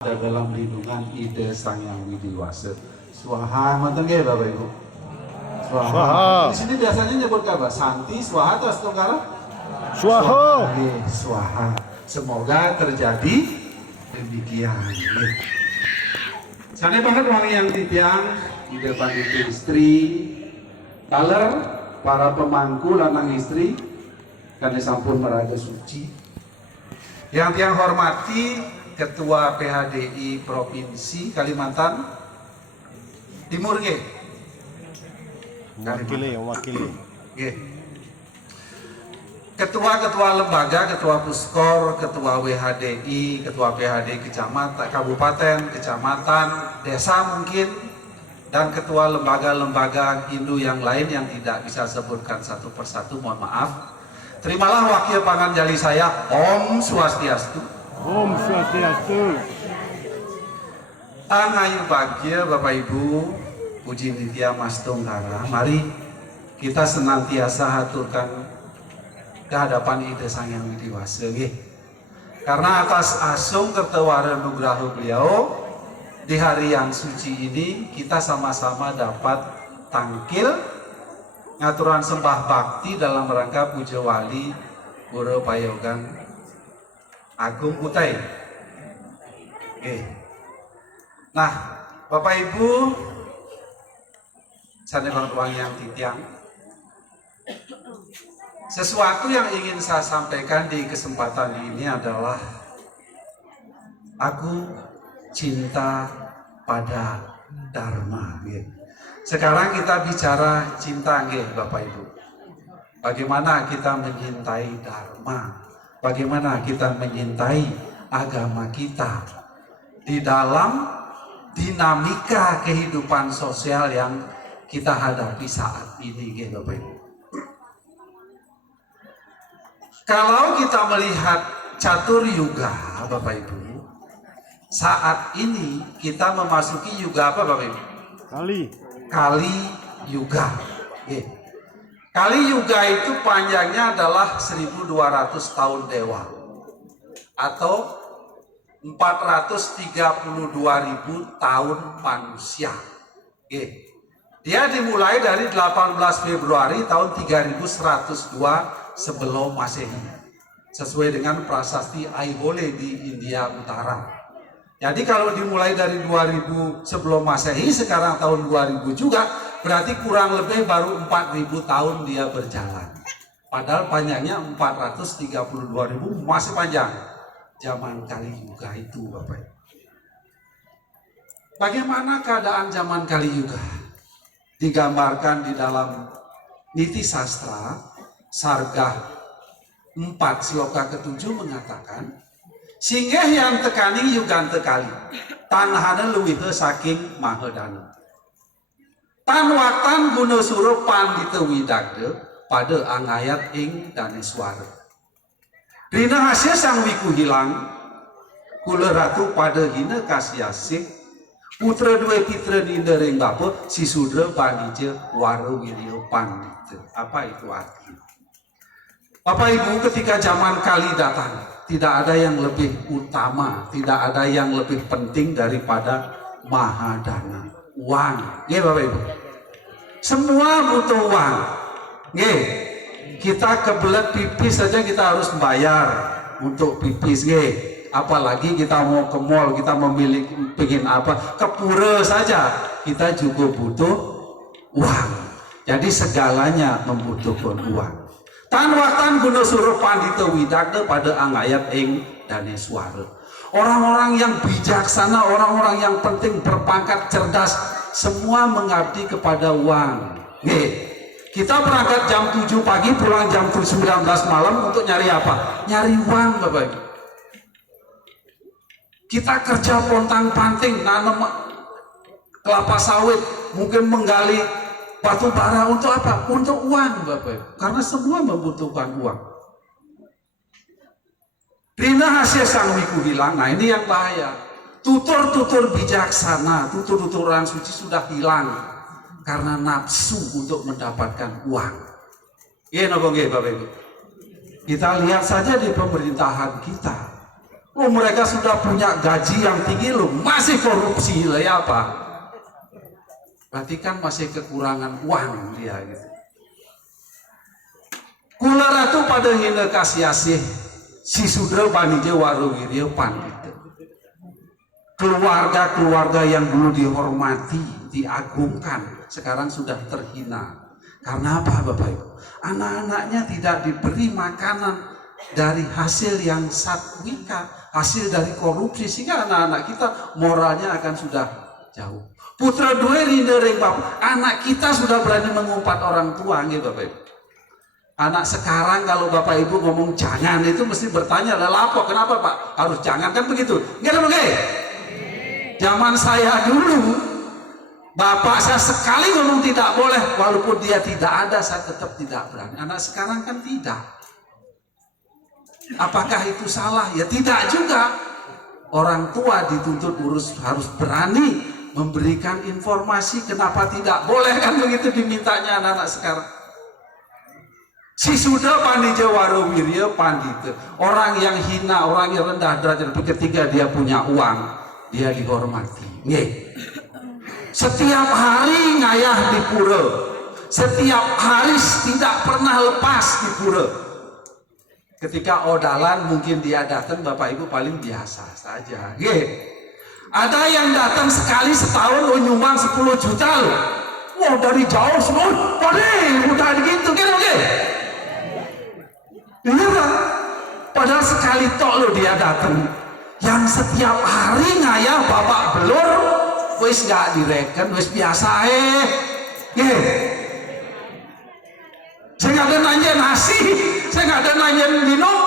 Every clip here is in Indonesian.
dalam lindungan ide Sang Yang Widi Wase. Swaha, mantan nggih Bapak Ibu? Swaha. Di sini biasanya nyebut apa? Santi, swaha atau setungkara? Swaha. Swaha. Semoga terjadi demikian. Sana banget orang yang titiang di depan itu istri, kaler para pemangku lanang istri, karena sampun meraja suci. Yang tiang hormati Ketua PHDI Provinsi Kalimantan Timur nggih. Wakili. Nggih. Ketua-ketua lembaga, ketua Puskor, ketua WHDI, ketua PHDI kecamatan, kabupaten, kecamatan, desa mungkin, dan ketua lembaga-lembaga Hindu yang lain yang tidak bisa sebutkan satu persatu, mohon maaf. Terimalah wakil panganjali saya, Om Swastiastu. Om Swastiastu. Angayu bahagia Bapak Ibu, puji nitya Mas Tunggara. Mari kita senantiasa haturkan kehadapan ide Sang Yang Widi Wase. Karena atas asung kertewara nugraha beliau di hari yang suci ini, kita sama-sama dapat tangkil ngaturan sembah bakti dalam rangka puja wali Pura Payogan Agung Kutai. Nah, Bapak Ibu, saneman uang yang titiang, sesuatu yang ingin saya sampaikan di kesempatan ini adalah aku cinta pada Dharma. Sekarang kita bicara cinta, Bapak Ibu. Bagaimana kita mencintai Dharma? Bagaimana kita mencintai agama kita di dalam dinamika kehidupan sosial yang kita hadapi saat ini, Bapak Ibu. Kalau kita melihat catur yuga, Bapak Ibu, saat ini kita memasuki yuga apa, Bapak Ibu? Kali yuga. Kali yuga itu panjangnya adalah 1200 tahun dewa atau 432.000 tahun manusia. Dia dimulai dari 18 Februari tahun 3102 sebelum Masehi, sesuai dengan prasasti Aihole di India Utara. Jadi kalau dimulai dari 2000 sebelum Masehi, sekarang tahun 2000 juga, berarti kurang lebih baru 4000 tahun dia berjalan. Padahal panjangnya 432.000, masih panjang. Zaman Kali Yuga itu, Bapak. Bagaimana keadaan zaman Kali Yuga? Digambarkan di dalam Niti Sastra, Sargah 4 Sloka ke-7 mengatakan, singgah yang tekani yugan tekali, tanahana luwih saking mahadana. Tan waktan guna suruh pandita widagde pada angayat ing daneswara. Rina hasil sang wiku hilang, kula ratu pada hina kasyasih, putra dua pitra dinda ring bapa, si sudra banija waro wiryo pandita. Apa itu artinya? Bapak Ibu, ketika zaman Kali datang, tidak ada yang lebih utama, tidak ada yang lebih penting daripada mahadana, uang. Bapak Ibu, semua butuh uang. Kita kebelet pipis saja kita harus bayar untuk pipis. Apalagi kita mau ke mall, kita memiliki pengen apa, ke pura saja kita juga butuh uang. Jadi segalanya membutuhkan uang. Tan waktan guna suruh pandita widagde pada angayat ing daneswara. Orang-orang yang bijaksana, orang-orang yang penting, berpangkat, cerdas, semua mengabdi kepada uang. Kita berangkat jam 7 pagi, pulang jam 19 malam untuk nyari apa? Nyari uang, Bapak Ibu. Kita kerja pontang-panting, nanam kelapa sawit, mungkin menggali batu bara untuk apa? Untuk uang, Bapak Ibu. Karena semua membutuhkan uang. Rina hasil sang wiku hilang. Nah, ini yang bahaya. Tutur-tutur bijaksana, tutur-tutur orang suci sudah hilang karena nafsu untuk mendapatkan uang. Bapak Ibu. Kita lihat saja di pemerintahan kita. Oh, mereka sudah punya gaji yang tinggi loh, masih korupsi lah ya apa? Berarti kan masih kekurangan uang dia gitu. Kula ratu pada hina kasih si sudra banija waruwirya pandita. Keluarga-keluarga yang dulu dihormati, diagungkan, sekarang sudah terhina. Karena apa Bapak Ibu? Anak-anaknya tidak diberi makanan dari hasil yang satwika, hasil dari korupsi, sehingga anak-anak kita moralnya akan sudah jauh. Putra dua rindereng Bapak, anak kita sudah berani mengumpat orang tua, gitu Bapak Ibu. Anak sekarang kalau Bapak Ibu ngomong jangan itu mesti bertanya, lah apa? Kenapa Pak? Harus jangan kan begitu? Enggak ada Zaman saya dulu, Bapak saya sekali ngomong tidak boleh, walaupun dia tidak ada, saya tetap tidak berani. Anak sekarang kan tidak. Apakah itu salah? Ya tidak juga. Orang tua dituntut harus berani memberikan informasi kenapa tidak boleh, kan begitu dimintanya anak-anak sekarang. Si sudah panija waruwirya pandita, orang yang hina, orang yang rendah derajat, tapi ketika dia punya uang, dia dihormati. Setiap hari ngayah di pura, setiap hari tidak pernah lepas di pura. Ketika odalan mungkin dia datang, Bapak Ibu paling biasa saja. Ada yang datang sekali setahun nyumbang 10 juta loh. Wah, dari jauh semua, udah gitu kan? Iya, padahal sekali tok lo dia datang. Yang setiap hari ngayah babak belur, wis gak direken, wis biasa Saya nggak ada nanya nasi, saya nggak ada nanya minum.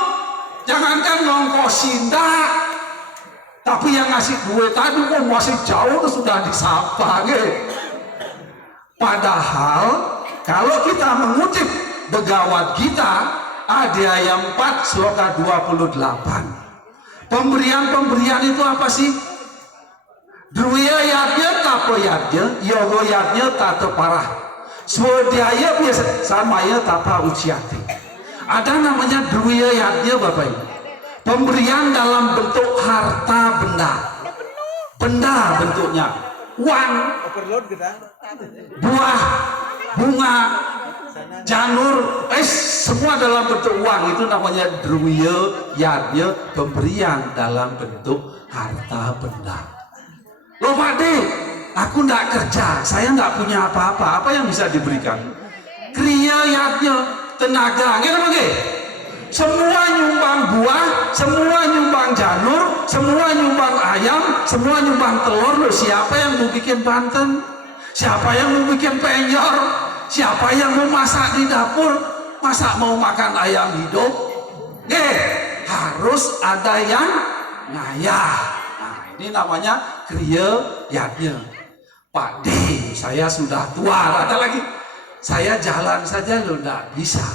Jangankan ngongkosin dah, tapi yang ngasih duit tadi masih jauh tuh sudah disapa Padahal kalau kita mengutip Begawat Gita Adhyaya 4 sloka 28, pemberian itu apa sih? Druya yadnya tapo yadnya, yogo yadnya tato parah, swadhyaya biasa samaya tapa uciati. Ada namanya druya yadnya Bapak Ibu, pemberian dalam bentuk harta benda bentuknya, uang, buah, bunga, janur, semua dalam bentuk uang. Itu namanya druya yadnya, pemberian dalam bentuk harta benda. Loh Pak De, aku nggak kerja, saya nggak punya apa-apa, apa yang bisa diberikan? Kriya yadnya, tenaga, semua nyumbang buah, semua nyumbang janur, semua nyumbang ayam, semua nyumbang telur. Loh, siapa yang mau bikin banten? Siapa yang mau bikin penyor? Siapa yang mau masak di dapur? Masa mau makan ayam hidup? Harus ada yang ngayah. Nah, ini namanya kriya yadnya. Pak D, saya sudah tua, ada lagi. Saya jalan saja loh, enggak bisa.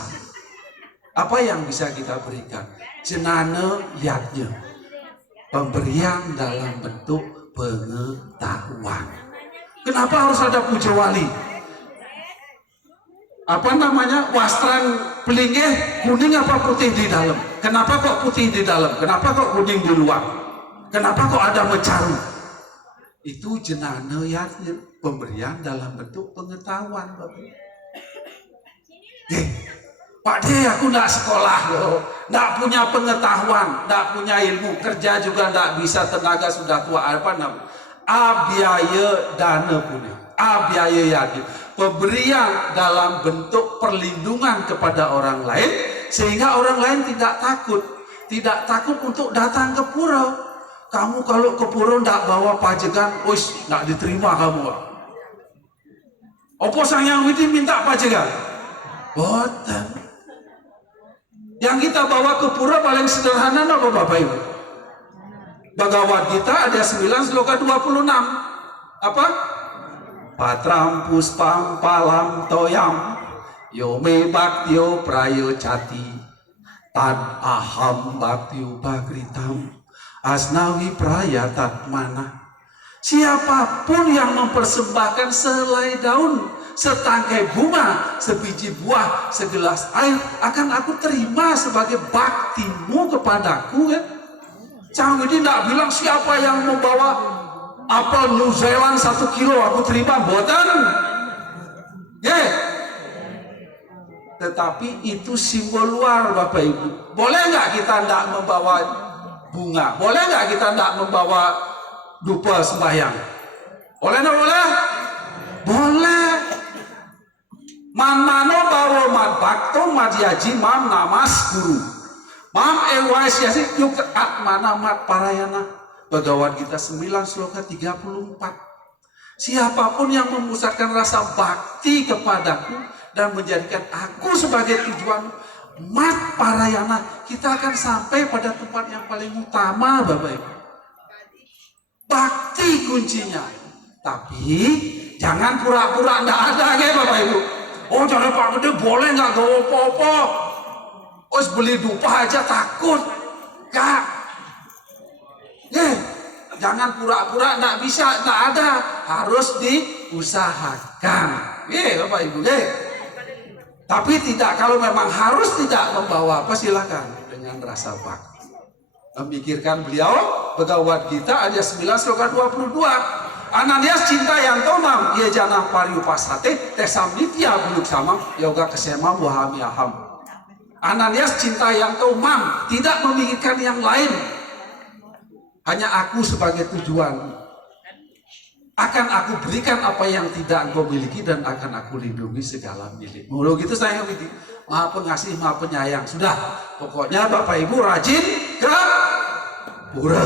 Apa yang bisa kita berikan? Jenana yadnya, pemberian dalam bentuk pengetahuan. Kenapa harus ada puja wali? Apa namanya, wastran pelinggih kuning apa putih di dalam? Kenapa kok putih di dalam? Kenapa kok kuning di luar? Kenapa kok ada mecaru? Itu jenana yadnya, pemberian dalam bentuk pengetahuan Bapak. Pak D, aku nggak sekolah loh, nggak punya pengetahuan, nggak punya ilmu, kerja juga nggak bisa, tenaga sudah tua. Apa namanya? Abhyaya dana punya, abhyaya yadnya, pemberian dalam bentuk perlindungan kepada orang lain, sehingga orang lain tidak takut untuk datang ke pura. Kamu kalau ke pura ndak bawa pajegan, wis ndak diterima kamu. Opo sang yang widi minta pajegan? Boten. Yang kita bawa ke pura paling sederhana apa Bapak Ibu? Bhagavad Gita ada 9 sloka 26. Apa? Patram puspam palam toyam yome baktyo prayo cati tad aham baktyo bagritam asnawi prayatat mana. Siapapun yang mempersembahkan sehelai daun, setangkai bunga, sebiji buah, segelas air, akan aku terima sebagai baktimu kepadaku. Cang Widi tidak bilang siapa yang membawa apel New Zealand 1 kilo aku terima, boten. Tetapi itu simbol luar, Bapak Ibu. Boleh nggak kita tidak membawa bunga? Boleh nggak kita tidak membawa dupa sembahyang? Boleh nggak boleh? Boleh. Man mano bawa mat bakto mat yaji mam namas guru. Mam ewais yasi yuk at mana mat parayana. Bhagavad Gita 9 sloka 34. Siapapun yang memusatkan rasa bakti kepadaku dan menjadikan aku sebagai tujuan mat parayana, kita akan sampai pada tempat yang paling utama, Bapak Ibu. Bakti kuncinya. Tapi jangan pura-pura enggak ada, ya Bapak Ibu. Oh, jangan Pak Gede, boleh nggak gawa apa-apa? Oh, beli dupa aja takut. Kak. Jangan pura-pura enggak bisa, enggak ada. Harus diusahakan. Bapak Ibu. Tapi tidak, kalau memang harus tidak membawa apa, silakan dengan rasa bakti. Memikirkan beliau, Bhagavad Gita ayat 9 sloka 22. Ananias cinta yang tomam, ia jana pariu pasate, tesam nitya buluk samam, yoga kesema wahami aham. Ananias cinta yang tomam, tidak memikirkan yang lain. Hanya aku sebagai tujuan. Akan aku berikan apa yang tidak engkau miliki dan akan aku lindungi segala milik. Mulu gitu saya miliki. Maha pengasih, maha penyayang. Sudah, pokoknya Bapak Ibu rajin ke pura.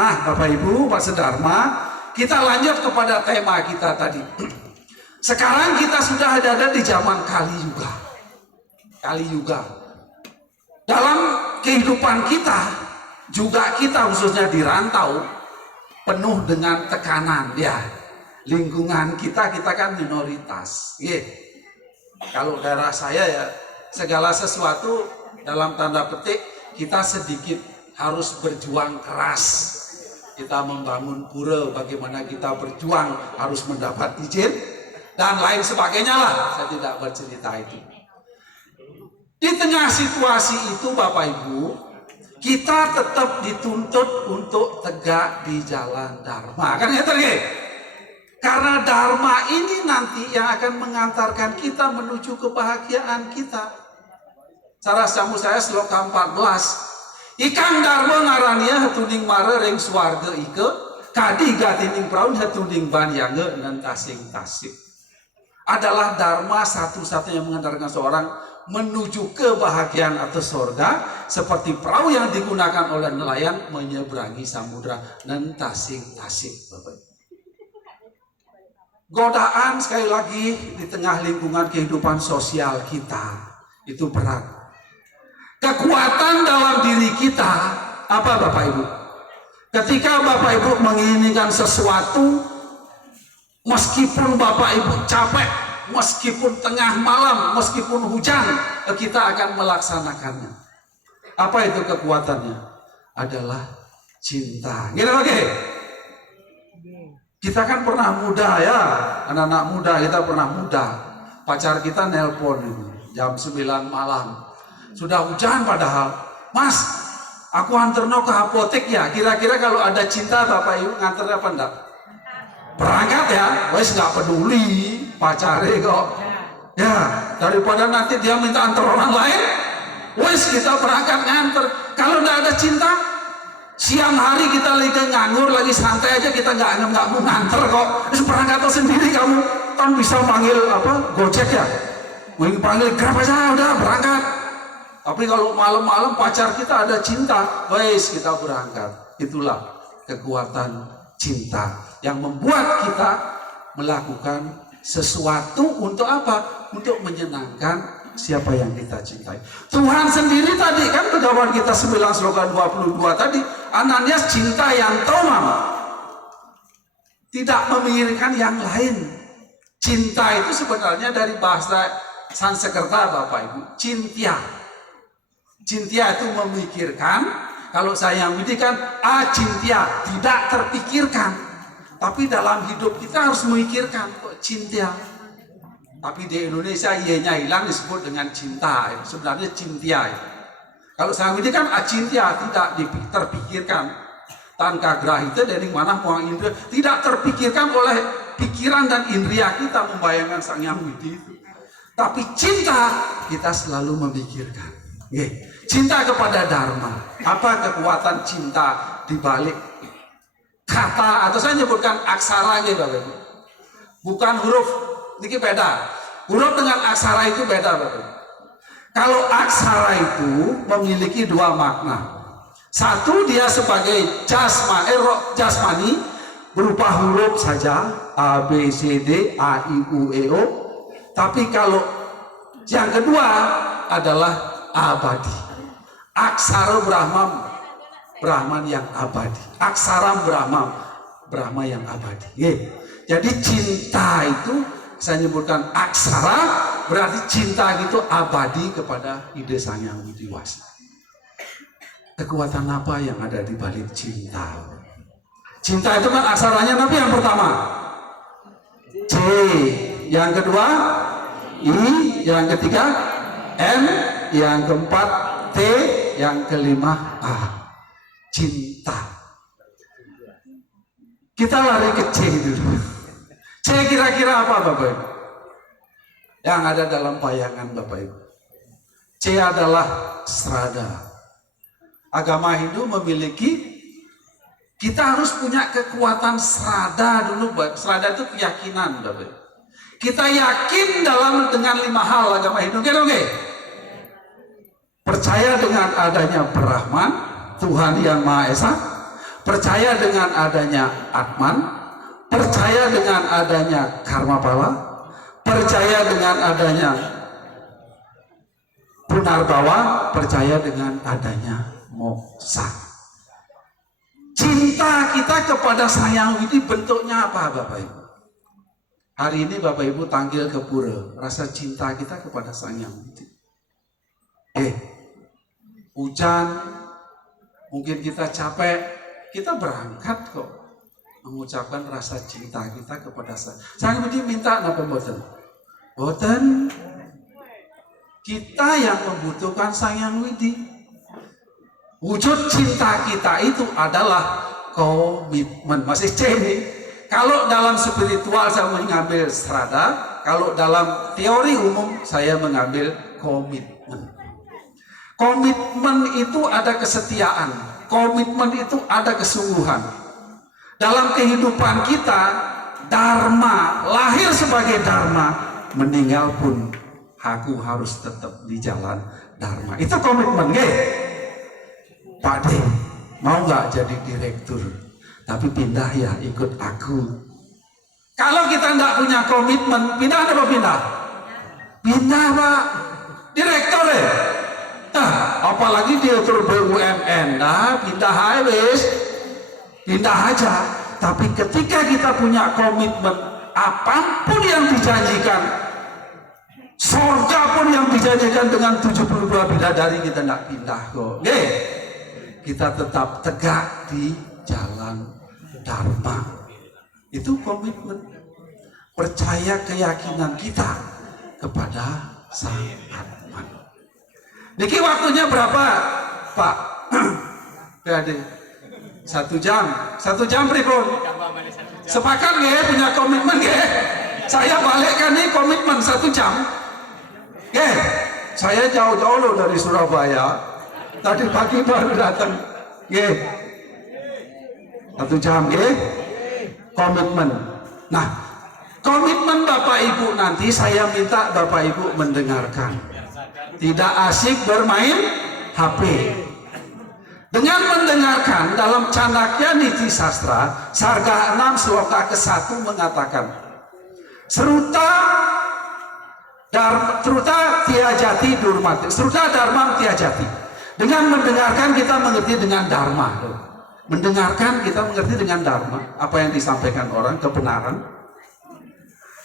Nah, Bapak Ibu, Pak Sedharma, kita lanjut kepada tema kita tadi. Sekarang kita sudah ada di zaman Kali Yuga. Kali Yuga. Dalam kehidupan kita, juga kita khususnya di rantau, penuh dengan tekanan, ya. Lingkungan kita kan minoritas. Kalau daerah saya ya, segala sesuatu dalam tanda petik kita sedikit harus berjuang keras. Kita membangun pura, bagaimana kita berjuang harus mendapat izin dan lain sebagainya lah. Saya tidak bercerita itu. Di tengah situasi itu, Bapak Ibu, kita tetap dituntut untuk tegak di jalan Dharma. Kan ya terge? Karena Dharma ini nanti yang akan mengantarkan kita menuju kebahagiaan kita. Cara samu saya sloka 14. Ikang Dharma ngarania hatuning mara ring swarga ike, kadi gatining praun hatuning ban yangge dan tasing-tasing. Adalah Dharma satu-satunya yang mengantarkan seorang menuju kebahagiaan atau surga, seperti perahu yang digunakan oleh nelayan menyeberangi samudra dan tasing-tasing. Godaan sekali lagi di tengah lingkungan kehidupan sosial kita itu berat. Kekuatan dalam diri kita apa, Bapak Ibu? Ketika Bapak Ibu menginginkan sesuatu, meskipun Bapak Ibu capek, meskipun tengah malam, meskipun hujan, kita akan melaksanakannya. Apa itu kekuatannya? Adalah cinta. Gitu oke? Kita kan pernah muda ya, anak-anak muda kita pernah muda. Pacar kita nelpon ini, jam 9 malam. Sudah hujan padahal. Mas, aku anterno ke apotek ya. Kira-kira kalau ada cinta Bapak Ibu nganter apa enggak? Berangkat ya, wes nggak peduli pacare kok. Ya, daripada nanti dia minta antar orang lain, wes kita berangkat nganter. Kalau nggak ada cinta, siang hari kita lagi nganggur, lagi santai aja, kita nggak mau nganter kok. Terus berangkat sendiri kamu, kan bisa panggil apa? Gojek ya? Mau panggil Grab aja, udah berangkat. Tapi kalau malam-malam pacar kita ada cinta, wes kita berangkat. Itulah kekuatan cinta yang membuat kita melakukan sesuatu untuk apa? Untuk menyenangkan siapa yang kita cintai. Tuhan sendiri tadi kan Bhagavad Gita 9 sloka 22 tadi, Ananias cinta yang tomam, tidak memikirkan yang lain. Cinta itu sebenarnya dari bahasa Sanskerta, Bapak Ibu, cintia. Cintia itu memikirkan. Kalau saya yang kan cintia, tidak terpikirkan. Tapi dalam hidup kita harus memikirkan kok cintia. Tapi di Indonesia Y-nya hilang disebut dengan cinta. Sebenarnya cintia. Kalau sayang widi kan acintia tidak terpikirkan. Tanpa grahita dari mana muang indra tidak terpikirkan oleh pikiran dan indria kita membayangkan sang yang widi itu. Tapi cinta kita selalu memikirkan. Cinta kepada Dharma. Apa kekuatan cinta di balik kata atau saya nyebutkan aksara gitu, Bapak Ibu. Bukan huruf, ini beda. Huruf dengan aksara itu beda, Bapak Ibu. Kalau aksara itu memiliki dua makna. Satu, dia sebagai jasmani berupa huruf saja, A, B, C, D, A, I, U, E, O. Tapi kalau yang kedua adalah abadi. Aksara Brahman yang abadi. Aksara Brahma yang abadi. Jadi cinta itu saya nyebutkan aksara, berarti cinta itu abadi kepada ide Sang Hyang Widi Wasa. Kekuatan apa yang ada di balik cinta? Cinta itu kan aksaranya tapi yang pertama C, yang kedua I, yang ketiga M, yang keempat T, yang kelima A. Cinta. Kita lari ke C dulu. C kira-kira apa Bapak Ibu? Yang ada dalam bayangan Bapak Ibu. C adalah strada. Agama Hindu memiliki, kita harus punya kekuatan strada dulu. Strada itu keyakinan, Bapak. Kita yakin dengan 5 hal agama Hindu. Oke? Percaya dengan adanya Brahman, Tuhan yang Maha Esa. Percaya dengan adanya Atman. Percaya dengan adanya karma bala. Percaya dengan adanya punarbawa. Percaya dengan adanya moksa. Cinta kita kepada Sang Hyang Widi bentuknya apa Bapak Ibu? Hari ini Bapak Ibu tanggil ke pura, rasa cinta kita kepada Sang Hyang Widi. Hujan, mungkin kita capek, kita berangkat kok mengucapkan rasa cinta kita kepada Sang Hyang Widi. Minta napa mboten? Mboten. Kita yang membutuhkan Sang Hyang Widi. Wujud cinta kita itu adalah komitmen. Masih C ini. Kalau dalam spiritual saya mengambil strada, kalau dalam teori umum saya mengambil komitmen. Komitmen itu ada kesetiaan. Komitmen itu ada kesungguhan. Dalam kehidupan kita, Dharma, lahir sebagai Dharma, meninggal pun aku harus tetap di jalan Dharma. Itu komitmen, Pak D, mau nggak jadi direktur? Tapi pindah ya, ikut aku. Kalau kita nggak punya komitmen, pindah apa pindah? Pindah Pak, direktur ya. Nah, apalagi direktur BUMN, nah pindah habis, pindah aja. Tapi ketika kita punya komitmen, apapun yang dijanjikan, surga pun yang dijanjikan dengan 72 bidadari kita nggak pindah kok. Kita tetap tegak di jalan Dharma. Itu komitmen. Percaya keyakinan kita kepada Sang Atman. Niki waktunya berapa Pak? PAD 1 jam. 1 jam pripun? Sepakat punya komitmen Saya balikkan nih komitmen 1 jam. Saya jauh-jauh loh dari Surabaya. Tadi pagi baru datang, 1 jam, komitmen. Nah, komitmen Bapak Ibu nanti saya minta Bapak Ibu mendengarkan. Tidak asik bermain HP. Dengan mendengarkan dalam Candakya Niti Sastra, Sarga 6 Sloka ke-1 mengatakan, Seruta Tiajati Durmati, Seruta Dharma Tiajati. Dengan mendengarkan kita mengerti dengan Dharma. Mendengarkan kita mengerti dengan Dharma. Apa yang disampaikan orang, kebenaran.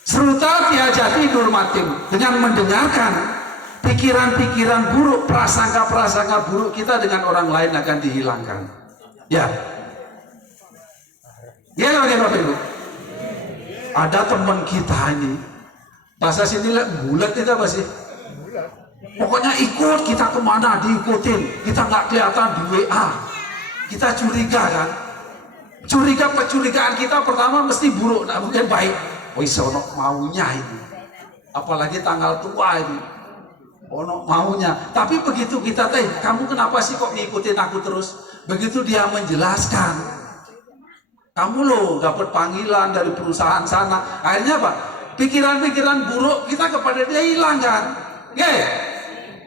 Seruta tiajati durmatim. Dengan mendengarkan, pikiran-pikiran buruk, prasangka-prasangka buruk kita dengan orang lain akan dihilangkan. Ya. Ya Bapak Ibu. Ada teman kita ini. Bahasa sini bulat kita pasti. Pokoknya ikut, kita kemana diikutin, kita nggak kelihatan di WA, kita curiga kan? Kecurigaan kita pertama mesti buruk, nggak mungkin baik. Wih, sono maunya ini, apalagi tanggal tua ini, ono maunya. Tapi begitu kita kamu kenapa sih kok ngikutin aku terus? Begitu dia menjelaskan, kamu loh dapat panggilan dari perusahaan sana. Akhirnya apa? Pikiran-pikiran buruk kita kepada dia hilang kan?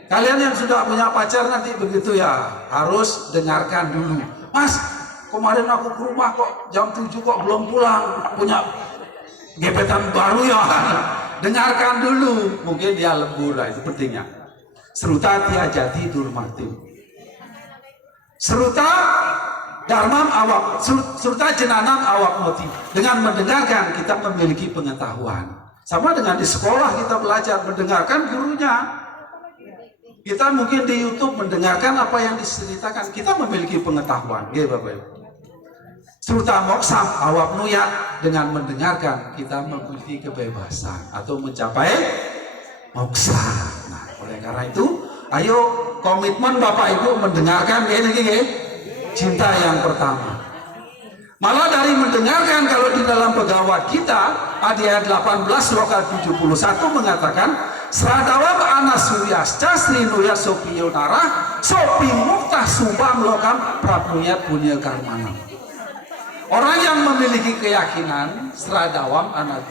Kalian yang sudah punya pacar nanti begitu ya, harus dengarkan dulu. Mas, kemarin aku ke rumah kok jam 7 kok belum pulang, punya gebetan baru ya. Dengarkan dulu, mungkin dia lembur, lah itu pentingnya. Seruta dia jati durmatim. Seruta darmam awak, seruta jenanam awak moti. Dengan mendengarkan kita memiliki pengetahuan. Sama dengan di sekolah kita belajar mendengarkan gurunya. Kita mungkin di YouTube mendengarkan apa yang diceritakan, kita memiliki pengetahuan, ya Bapak Ibu. Serta moksam awak nuyat, dengan mendengarkan kita memiliki kebebasan atau mencapai moksa. Nah, oleh karena itu, ayo komitmen Bapak Ibu mendengarkan ini cinta yang pertama. Malah dari mendengarkan, kalau di dalam pegawai kita ayat 18 loka 71 mengatakan Sradawam anasuyasca srinuya sopiyonara sopi muktah subam lokam prabnuyat punya karmana. Orang yang memiliki keyakinan Sradawam anas,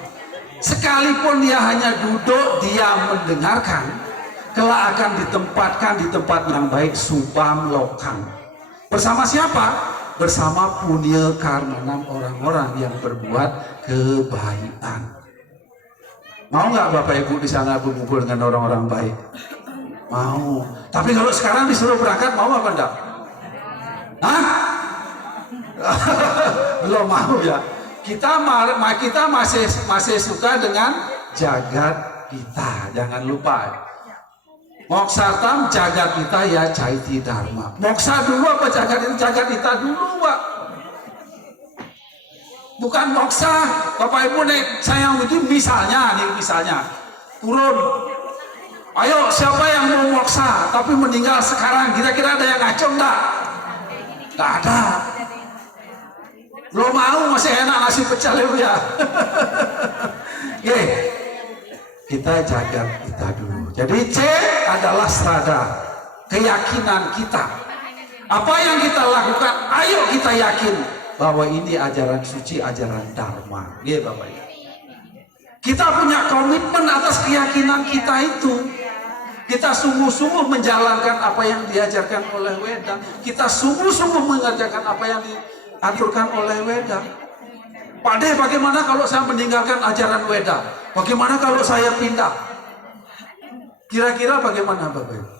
sekalipun dia hanya duduk, dia mendengarkan, kelak akan ditempatkan di tempat yang baik subam lokam. Bersama siapa? Bersama punya karmanam, orang-orang yang berbuat kebaikan. Mau nggak Bapak Ibu di sana berkumpul dengan orang-orang baik? Mau. Tapi kalau sekarang disuruh berangkat, mau apa enggak? Hah? Belum mau ya. Kita masih suka dengan jagat kita. Jangan lupa. Moksartam jagat kita ya caiti dharma. Moksa dulu apa jagat itu? Jagat kita dulu, Pak. Bukan moksa. Bapak Ibu nih, saya itu misalnya turun. Ayo siapa yang mau moksa tapi meninggal sekarang, kira-kira ada yang ngaco enggak? Enggak ada. Belum mau, masih enak nasi pecel ya. Oke. Kita jaga kita dulu. Jadi C adalah strada, keyakinan kita. Apa yang kita lakukan, ayo kita yakin bahwa ini ajaran suci, ajaran dharma. Ya Bapak Ibu. Kita punya komitmen atas keyakinan kita itu. Kita sungguh-sungguh menjalankan apa yang diajarkan oleh Weda. Kita sungguh-sungguh mengerjakan apa yang diaturkan oleh Weda. Pak De, bagaimana kalau saya meninggalkan ajaran Weda? Bagaimana kalau saya pindah? Kira-kira bagaimana Bapak Ibu?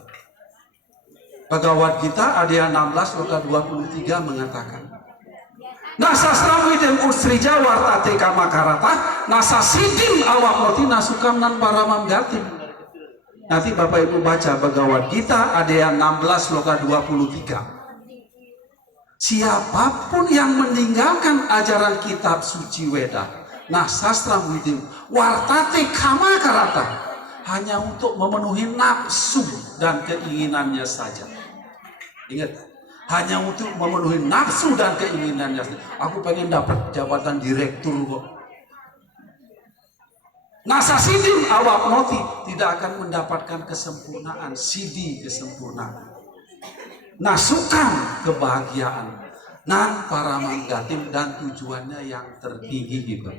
Bhagavad Gita Adhyaya 16 loka 23 mengatakan, Nasa sramidem ustrija wartate kamakarata nasa sidim awakmoti nasukam nan paramam gatim. Nanti Bapak Ibu baca Bhagavad Gita Adhyaya 16 loka 23. Siapapun yang meninggalkan ajaran kitab suci Weda, nah sastra widim wartate kama karata, hanya untuk memenuhi nafsu dan keinginannya saja. Ingat, hanya untuk memenuhi nafsu dan keinginannya saja. Aku pengen dapat jabatan direktur kok. Nasa sidim awak noti, tidak akan mendapatkan kesempurnaan, sidi kesempurnaan. Nasukan kebahagiaan, nan para manggatim, dan tujuannya yang tertinggi gitu.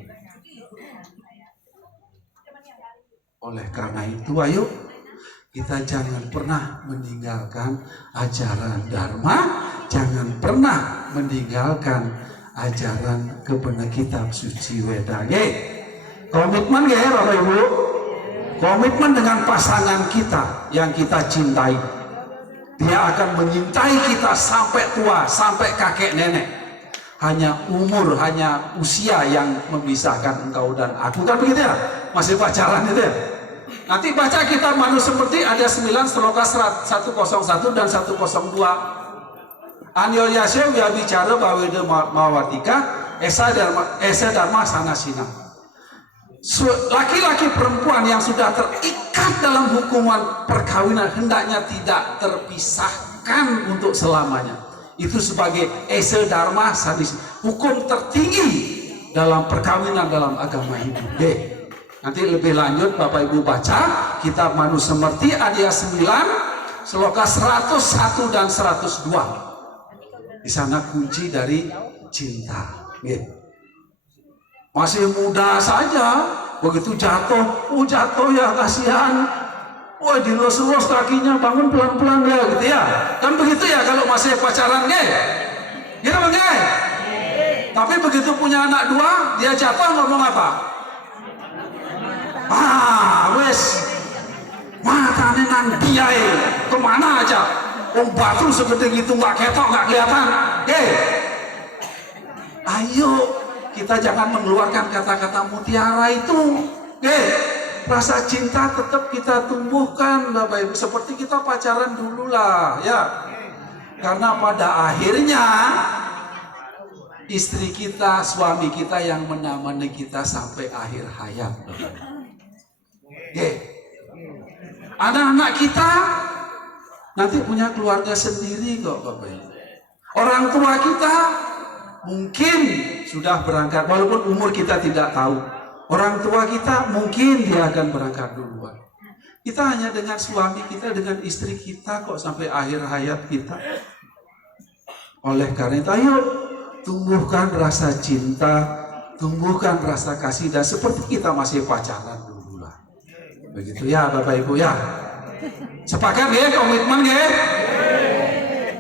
Oleh karena itu, ayo kita jangan pernah meninggalkan ajaran dharma, jangan pernah meninggalkan ajaran kebenaran kitab suci Weda. Komitmen ya Bapak Ibu, komitmen dengan pasangan kita yang kita cintai. Dia akan menyintai kita sampai tua, sampai kakek nenek. Hanya umur, hanya usia yang memisahkan engkau dan aku. Kan begitu ya? Masih pacaran itu ya? Nanti baca kitab Manu seperti ada 9 sloka 101 dan 102. Anyo yasya ya bicara bawede mawatika esa dharma sanasina. laki-laki perempuan yang sudah terikat dalam hukuman perkawinan hendaknya tidak terpisahkan untuk selamanya. Itu sebagai ese dharma sadis, hukum tertinggi dalam perkawinan dalam agama Hindu. Nanti lebih lanjut Bapak Ibu baca kitab Manusemerti Adya 9 Sloka 101 dan 102. Di sana kunci dari cinta. Masih muda saja, begitu jatuh, jatuh ya kasihan. Wah, dilus-lus kakinya, bangun pelan-pelan ya, gitu ya. Kan begitu ya kalau masih pacaran, gitu bang, Tapi begitu punya anak 2, dia jatuh ngomong apa? Wes, matanya nang biaya, kemana aja? Batu segede gitu nggak ketok, nggak kelihatan. Ayo, kita jangan mengeluarkan kata-kata mutiara itu. Rasa cinta tetap kita tumbuhkan, Bapak Ibu. Seperti kita pacaran dulu lah, ya. Karena pada akhirnya istri kita, suami kita yang menemani kita sampai akhir hayat. Anak-anak kita nanti punya keluarga sendiri kok, Bapak Ibu. Orang tua kita mungkin sudah berangkat, walaupun umur kita tidak tahu. Orang tua kita mungkin dia akan berangkat duluan. Kita hanya dengan suami kita, dengan istri kita kok sampai akhir hayat kita. Oleh karena itu, ayo tumbuhkan rasa cinta, tumbuhkan rasa kasih, dan seperti kita masih pacaran dulu lah. Begitu ya Bapak Ibu ya. Sepakat ya, komitmen ya.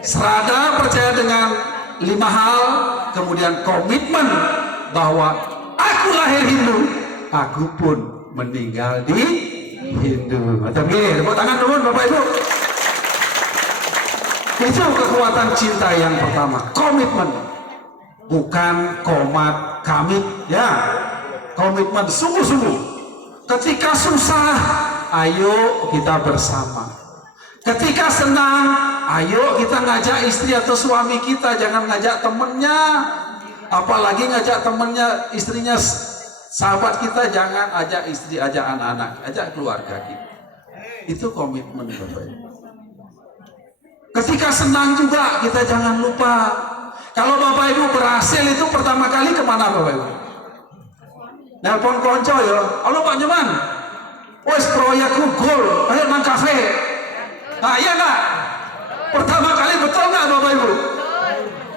Serada percaya dengan 5 hal, kemudian komitmen bahwa aku lahir Hindu, aku pun meninggal di Hindu. Tepuk tangan dulu Bapak Ibu. Itu kekuatan cinta yang pertama, komitmen. Bukan komat kamit, ya. Komitmen sungguh-sungguh. Ketika susah, ayo kita bersama. Ketika senang, ayo kita ngajak istri atau suami kita, jangan ngajak temennya. Apalagi ngajak temennya, istrinya sahabat kita, jangan ajak istri, ajak anak-anak, ajak keluarga kita. Itu komitmen Bapak Ibu. Ketika senang juga kita jangan lupa. Kalau Bapak Ibu berhasil itu pertama kali kemana Bapak Ibu? Nelpon konco ya, halo Pak Nyoman, wes proyekku gol, ayo nang kafe. Nah iya nggak? Pertama kali betul nggak Bapak Ibu?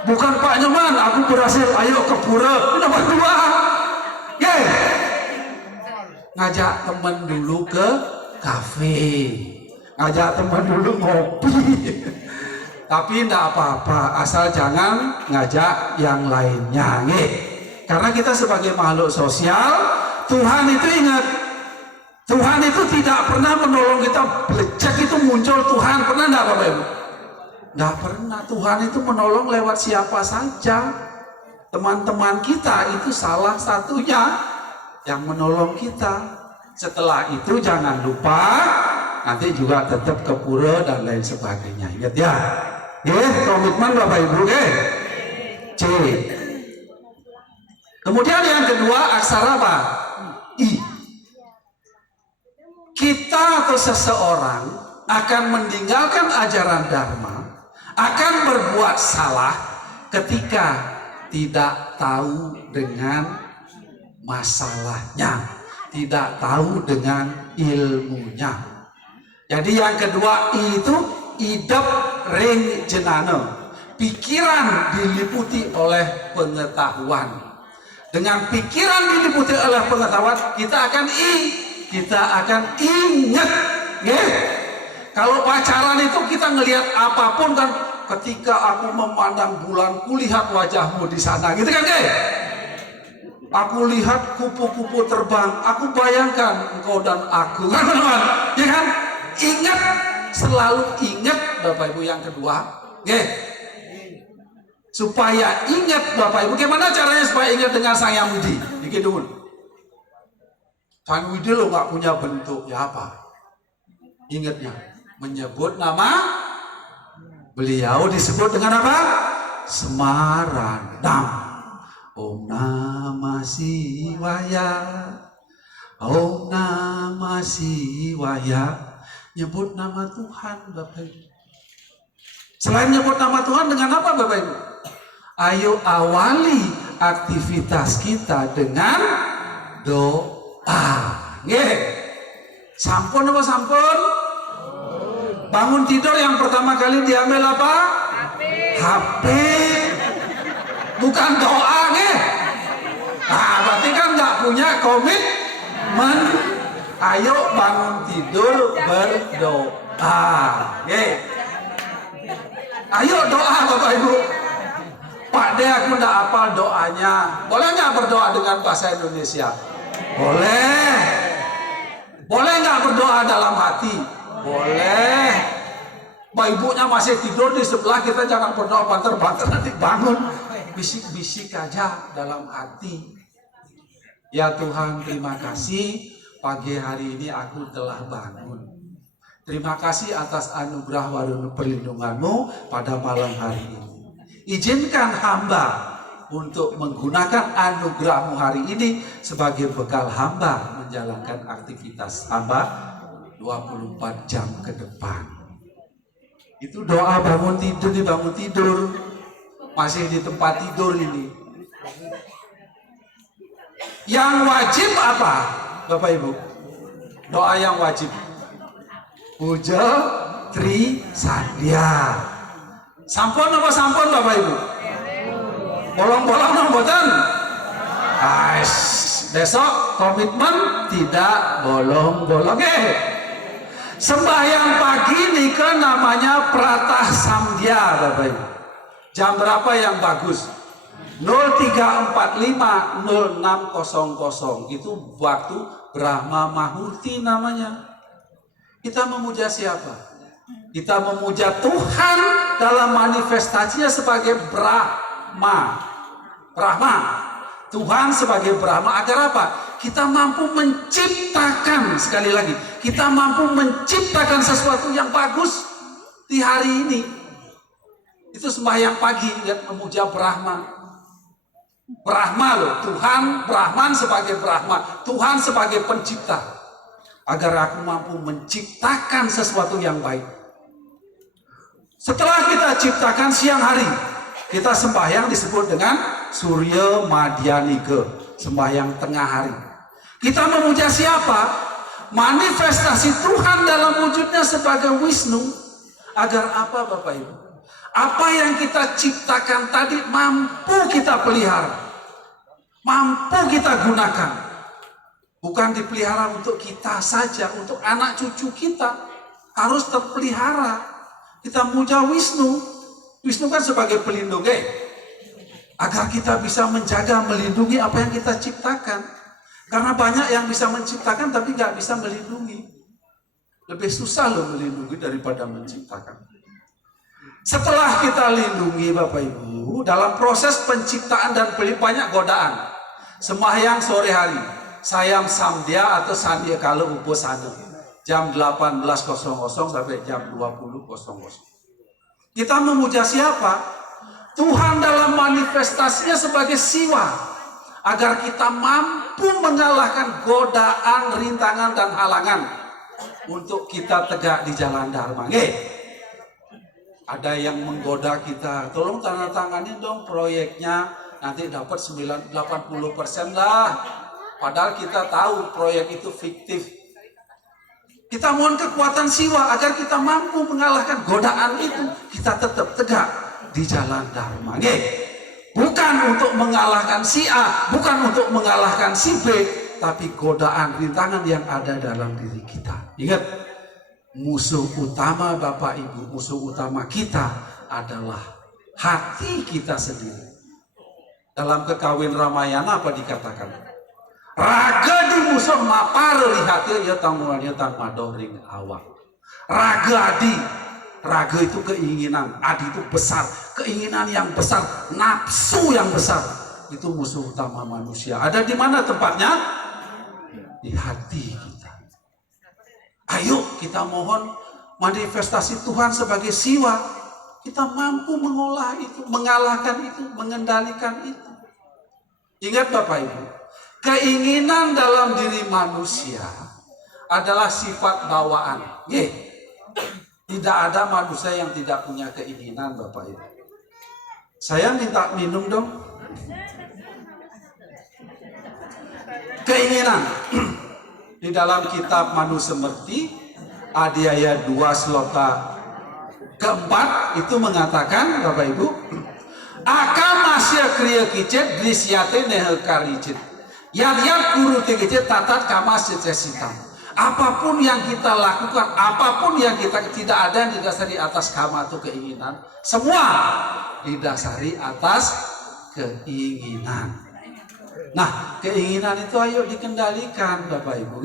Bukan Pak Nyoman, aku berhasil, ayo ke pura. Nomor 2, ngajak teman dulu ke kafe, ngajak teman dulu ngopi. Tapi enggak apa-apa, asal jangan ngajak yang lainnya, Karena kita sebagai makhluk sosial, Tuhan itu ingat, Tuhan itu tidak pernah menolong kita belecek itu muncul Tuhan, pernah enggak Bapak Ibu? Nggak pernah. Tuhan itu menolong lewat siapa saja. Teman-teman kita itu salah satunya yang menolong kita. Setelah itu jangan lupa nanti juga tetap ke pura dan lain sebagainya. Ingat ya. Komitmen Bapak Ibu. C. Kemudian yang kedua aksara apa? I. Kita atau seseorang akan meninggalkan ajaran Dharma, akan berbuat salah ketika tidak tahu dengan masalahnya, tidak tahu dengan ilmunya. Jadi yang kedua itu idep ring jenana, pikiran diliputi oleh pengetahuan. Dengan pikiran diliputi oleh pengetahuan, kita akan ingat, Kalau pacaran itu kita ngelihat apapun kan, ketika aku memandang bulan, kulihat wajahmu di sana, gitu kan, Aku lihat kupu-kupu terbang, aku bayangkan engkau dan aku, kan teman-teman, ya kan? Ingat, selalu ingat Bapak Ibu yang kedua, supaya ingat Bapak Ibu. Gimana caranya supaya ingat dengan Sang Hyang Widi? Bikin dulu. Sang Widi lo nggak punya bentuk, ya apa? Ingatnya, menyebut nama beliau disebut dengan apa? Semaranam. Om Namah Shivaya. Oh nama siwaya, nyebut nama Tuhan Bapak Ibu. Selain nyebut nama Tuhan dengan apa Bapak Ibu? Ayo awali aktivitas kita dengan doa. Nggih. Sampun apa sampun? Bangun tidur yang pertama kali diambil apa? HP. Bukan doa nggih. Nah, berarti kan nggak punya komitmen. Ayo bangun tidur berdoa. Nggih. Ayo doa Bapak Ibu. Pak De, aku nggak hafal doanya. Boleh nggak berdoa dengan bahasa Indonesia? Boleh. Boleh nggak berdoa dalam hati? Boleh. Bapak ibunya masih tidur di sebelah, kita jangan berdoa banter-banter, nanti bangun. Bisik-bisik aja dalam hati. Ya Tuhan, terima kasih pagi hari ini aku telah bangun. Terima kasih atas anugerah waruna perlindungan-Mu pada malam hari ini. Izinkan hamba untuk menggunakan anugerah-Mu hari ini sebagai bekal hamba menjalankan aktivitas hamba 24 jam ke depan. Itu doa bangun tidur, masih di tempat tidur ini. Yang wajib apa Bapak Ibu? Doa yang wajib. Puja Tri Sandya. Sampun apa sampun Bapak Ibu? Bolong-bolong dong boten? Besok komitmen tidak bolong-bolong. Sembahyang pagi nih kan namanya Pratah Samdya Bapak Ibu. Jam berapa yang bagus? 0345 0600 itu waktu Brahma Mahurti namanya. Kita memuja siapa? Kita memuja Tuhan dalam manifestasinya sebagai Brahma. Tuhan sebagai Brahma agar apa? Kita mampu menciptakan, sekali lagi, kita mampu menciptakan sesuatu yang bagus di hari ini. Itu sembahyang pagi, lihat memuja Brahma. Brahma loh, Tuhan, Brahman sebagai Brahma, Tuhan sebagai pencipta. Agar aku mampu menciptakan sesuatu yang baik. Setelah kita ciptakan siang hari, kita sembahyang disebut dengan Surya Madyanike, sembahyang tengah hari. Kita memuja siapa? Manifestasi Tuhan dalam wujudnya sebagai Wisnu. Agar apa Bapak Ibu? Apa yang kita ciptakan tadi mampu kita pelihara, mampu kita gunakan. Bukan dipelihara untuk kita saja, untuk anak cucu kita harus terpelihara. Kita muja Wisnu. Wisnu kan sebagai pelindung, agar kita bisa menjaga, melindungi apa yang kita ciptakan. Karena banyak yang bisa menciptakan tapi nggak bisa melindungi. Lebih susah loh melindungi daripada menciptakan. Setelah kita lindungi Bapak Ibu, dalam proses penciptaan dan banyak godaan. Sembahyang sore hari, Sayam Samdya atau Sandya Kala Uposana, jam 18.00 sampai jam 20.00. Kita memuja siapa? Tuhan dalam manifestasinya sebagai Siwa, agar kita mampu mengalahkan godaan, rintangan dan halangan untuk kita tegak di jalan Dharma. Ada yang menggoda kita, tolong tanda tanganin dong proyeknya, nanti dapat 80% lah. Padahal kita tahu proyek itu fiktif. Kita mohon kekuatan Siwa agar kita mampu mengalahkan godaan itu. Kita tetap tegak di jalan Dharma. Bukan untuk mengalahkan si A, bukan untuk mengalahkan si B, tapi godaan, rintangan yang ada dalam diri kita. Ingat, musuh utama Bapak Ibu, musuh utama kita adalah hati kita sendiri. Dalam Kekawin Ramayana apa dikatakan? Raga di musuh mapar lihatnya ya tamuannya tanpa doring awak. Raga adi, raga itu keinginan, adi itu besar, keinginan yang besar, nafsu yang besar. Itu musuh utama manusia. Ada di mana tempatnya? Di hati kita. Ayo kita mohon manifestasi Tuhan sebagai Siwa. Kita mampu mengolah itu, mengalahkan itu, mengendalikan itu. Ingat Bapak Ibu, Keinginan dalam diri manusia adalah sifat bawaan. Tidak ada manusia yang tidak punya keinginan, Bapak Ibu. Saya minta minum dong. Keinginan. Di dalam kitab Manusemerti, Adiaya 2 sloka keempat itu mengatakan, Bapak Ibu, akan masya kriya kicet drisyate nehekaricit. Yat guru tinggi tatat kama secesitam. Apapun yang kita lakukan, apapun yang kita tidak ada yang didasari atas kama atau keinginan, semua didasari atas keinginan. Nah, keinginan itu ayo dikendalikan, Bapak Ibu.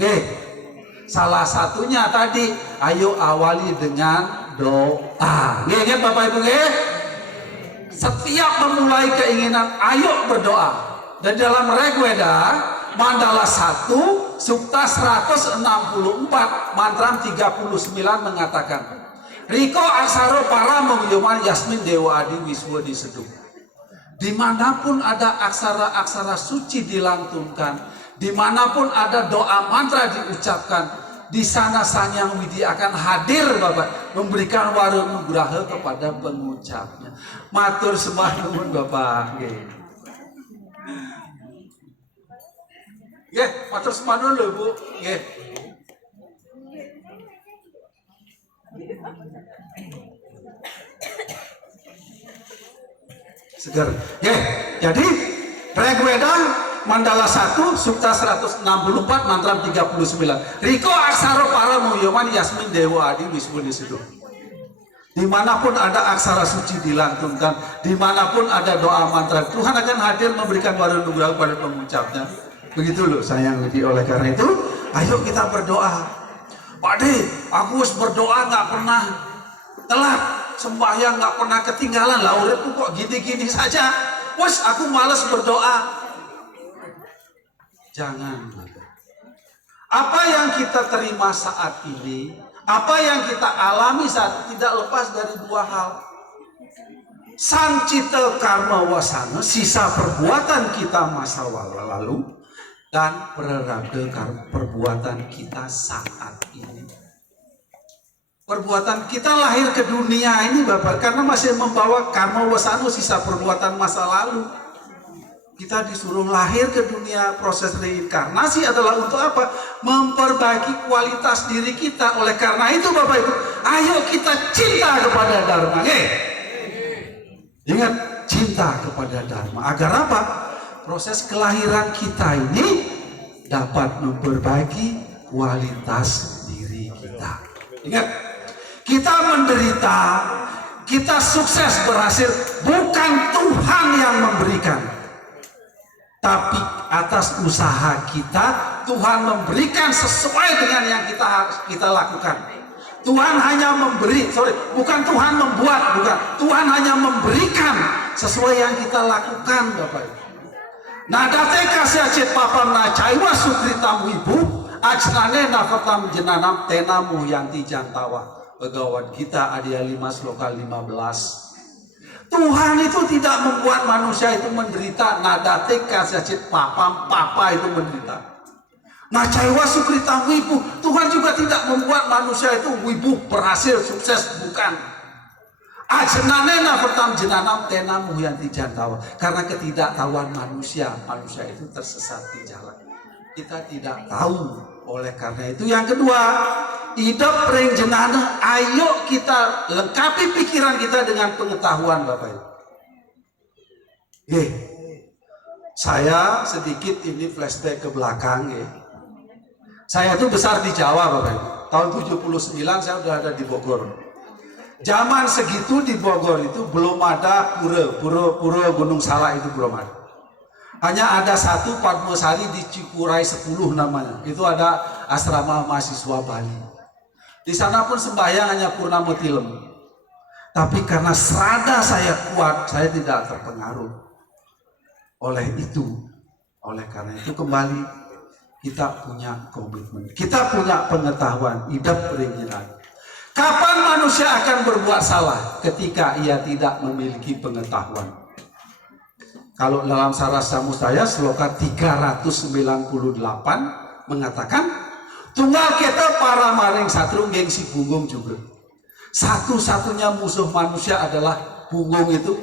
Salah satunya tadi, ayo awali dengan doa. Ingat Bapak Ibu, setiap memulai keinginan, ayo berdoa. Dan dalam Rigveda Mandala 1 Sukta 164 Mantra 39 mengatakan, Riko aksaro para memyoman yasmin dewa adi wiswa diseduh. Dimanapun ada aksara-aksara suci dilantunkan, dimanapun ada doa mantra diucapkan, di sana Sang Hyang Widi akan hadir, Bapak, memberikan warung nugraha kepada pengucapnya. Matur sembah nuwun Bapak. Matur sembah nuwun lho Bu. Segar. Jadi Rigveda Mandala 1 Sukta 164 Mantra 39. Riko aksara para muyoman yasmin dewa adi wismu disitu. Dimanapun ada aksara suci dilantunkan, dimanapun ada doa mantra, Tuhan akan hadir memberikan warung nugraha kepada pengucapnya. Begitu loh sayang. Oleh karena itu, ayo kita berdoa. Pak De, aku harus berdoa nggak pernah telat, sembahyang nggak pernah ketinggalan. Lah uripku kok gini-gini saja. Wes aku malas berdoa. Jangan. Apa yang kita terima saat ini, apa yang kita alami saat ini tidak lepas dari dua hal. Sancita karma wasana, sisa perbuatan kita masa lalu, dan prarabdha perbuatan kita saat ini. Perbuatan kita lahir ke dunia ini, Bapak, karena masih membawa karma wasana, sisa perbuatan masa lalu. Kita disuruh lahir ke dunia. Proses reinkarnasi adalah untuk apa? Memperbaiki kualitas diri kita. Oleh karena itu Bapak Ibu, ayo kita cinta kepada Dharma. Ingat, cinta kepada Dharma. Agar apa? Proses kelahiran kita ini dapat memperbaiki kualitas diri kita. Ingat, kita menderita, kita sukses berhasil, bukan Tuhan yang memberikan, tapi atas usaha kita Tuhan memberikan sesuai dengan yang kita lakukan. Tuhan hanya memberi, bukan Tuhan membuat, bukan. Tuhan hanya memberikan sesuai yang kita lakukan, Bapak Ibu. Nadate kasih acet papam na caiwa sukritam wibu ajnane nafatam jenanam tenamu yanti jantawa. Begawan kita Adia 5 sloka 15. Tuhan itu tidak membuat manusia itu menderita. Nadate kasih acet papam, papa itu menderita. Nah caiwa sukritam wibu, Tuhan juga tidak membuat manusia itu wibu, berhasil, sukses, bukan. Ajenane nafatam jenanam tenamu yanti jantawa. Karena ketidaktahuan manusia itu tersesat di jalan. Kita tidak tahu. Oleh karena itu yang kedua, hidup ring jenana, ayo kita lengkapi pikiran kita dengan pengetahuan, Bapak Ibu. Saya sedikit ini flashback ke belakang. Saya itu besar di Jawa, Bapak Ibu. Tahun 79 saya sudah ada di Bogor. Zaman segitu di Bogor itu belum ada pura Gunung Salak, itu belum ada. Hanya ada satu Padmosari di Cikuray 10 namanya. Itu ada asrama mahasiswa Bali. Di sana pun sembahyang hanya Purnama Tilem. Tapi karena serada saya kuat, saya tidak terpengaruh oleh itu. Oleh karena itu kembali kita punya komitmen, kita punya pengetahuan, hidup perizinan. Kapan manusia akan berbuat salah? Ketika ia tidak memiliki pengetahuan. Kalau dalam Sarasya Mustaya sloka 398 mengatakan tunggal kita para maring satru gengsi bunggung juga. Satu-satunya musuh manusia adalah bunggung itu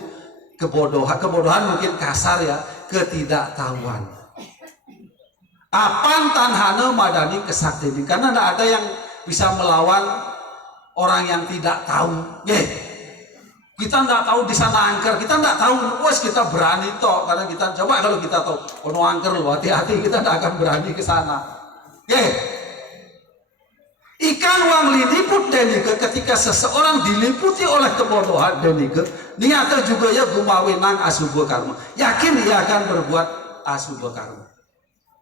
kebodohan mungkin kasar ya, ketidaktahuan. Apan tanhana madani kesakti, karena tidak ada yang bisa melawan orang yang tidak tahu. Kita tidak tahu di sana angker, kita tidak tahu, wes kita berani toh, karena kita coba kalau kita tahu, ono angker lo, hati-hati, kita tidak akan berani ke sana. Ikan wang diliput denike, ketika seseorang diliputi oleh kebodohan denike, niatnya juga ya gumawenang asubha karma, yakin dia akan berbuat asubha karma.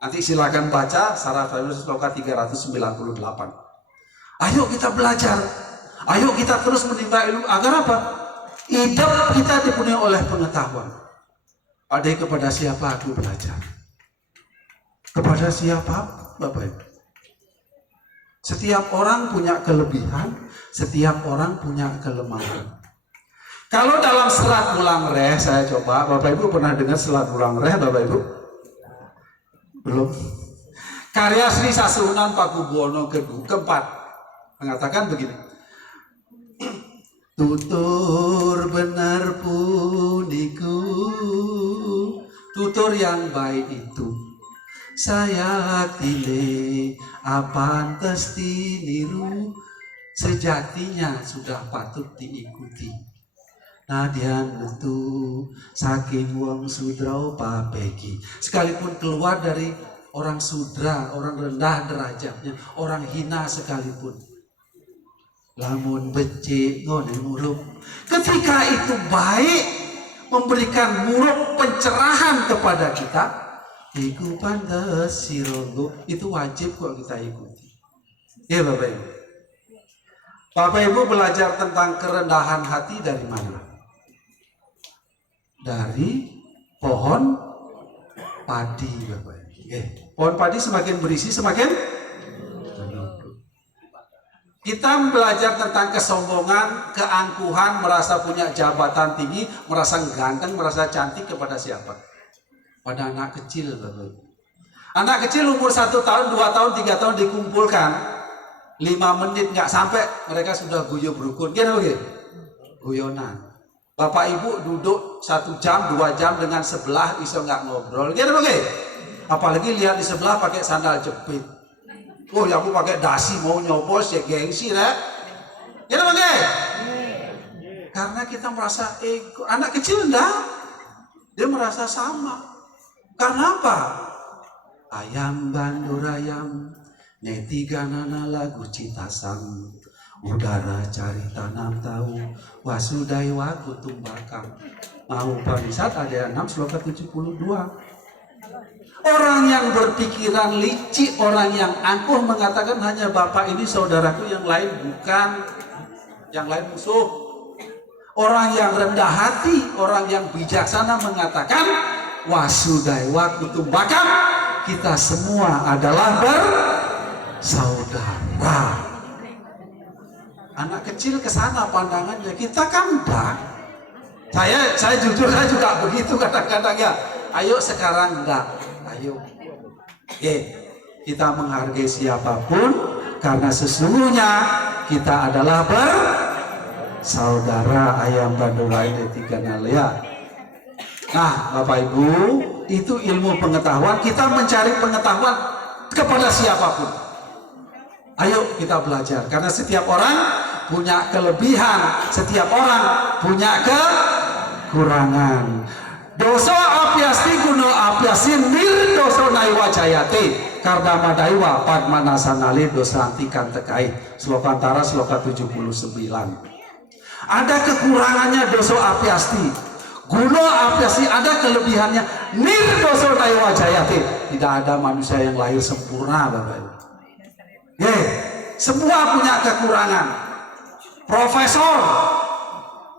Nanti silakan baca Sarasya sloka 398. Ayo kita belajar, ayo kita terus menimba ilmu agar apa? Hidup kita dipenuhi oleh pengetahuan. Padahal kepada siapa aku belajar? Kepada siapa, Bapak Ibu? Setiap orang punya kelebihan, setiap orang punya kelemahan. Kalau dalam serat Wulang Reh, saya coba, Bapak Ibu pernah dengar serat Wulang Reh, Bapak Ibu? Belum. Karya Sri Sasunan Pakubuwono keempat mengatakan begini. Tutur benar puniku, tutur yang baik itu saya tile apan testi niru, sejatinya sudah patut diikuti. Nadian betu saking wong sudra papeki, sekalipun keluar dari orang sudra, orang rendah derajatnya, orang hina sekalipun, lamun becik ngone murup, ketika itu baik, memberikan murup pencerahan kepada kita, iku pantes sirogo, itu wajib kok kita ikuti. Ya Bapak Ibu. Bapak Ibu belajar tentang kerendahan hati dari mana? Dari pohon padi, Bapak Ibu. Pohon padi semakin berisi semakin kita belajar tentang kesombongan, keangkuhan, merasa punya jabatan tinggi, merasa ganteng, merasa cantik kepada siapa? Pada anak kecil, Bapak Ibu. Anak kecil umur 1 tahun, 2 tahun, 3 tahun dikumpulkan 5 menit nggak sampai mereka sudah guyub rukun. Gimana begitu? Guyonan. Bapak Ibu duduk 1 jam, 2 jam dengan sebelah iso nggak ngobrol. Gimana begitu? Apalagi lihat di sebelah pakai sandal jepit. Oh ya aku pakai dasi mau nyopos ya gengsi ya. Gimana begitu? Karena kita merasa ego. Anak kecil enggak. Dia merasa sama. Karena apa? Ayam bandur ayam, netiganana lagu citasam, udara cari tanam tahu, wasudai waku tumbakam. Mau panisat ada 6 sloka 72. Orang yang berpikiran licik, orang yang angkuh mengatakan hanya Bapak ini saudaraku, yang lain bukan, yang lain musuh. Orang yang rendah hati, orang yang bijaksana mengatakan wasudai waku tumbakam, kita semua adalah bersaudara. Anak kecil ke sana pandangannya, kita kan enggak. Saya jujur, saya juga begitu kadang-kadang ya. Ayo sekarang enggak. Ayo. Kita menghargai siapapun karena sesungguhnya kita adalah bersaudara. Ayam bandur lain tiga nalia. Nah, Bapak Ibu, itu ilmu pengetahuan. Kita mencari pengetahuan kepada siapapun. Ayo kita belajar, karena setiap orang punya kelebihan, setiap orang punya kekurangan. Dosa apyasti guno apyasti nir dosa naiwa jayati karena madaiwa padmana sanali dosa antikan tekai. Sloka antara sloka 79. Ada kekurangannya dosa apyasti. Guno apyasti ada kelebihannya. Nir dosa naiwa jayati. Tidak ada manusia yang lahir sempurna, Bapak Ibu. Semua punya kekurangan. Profesor,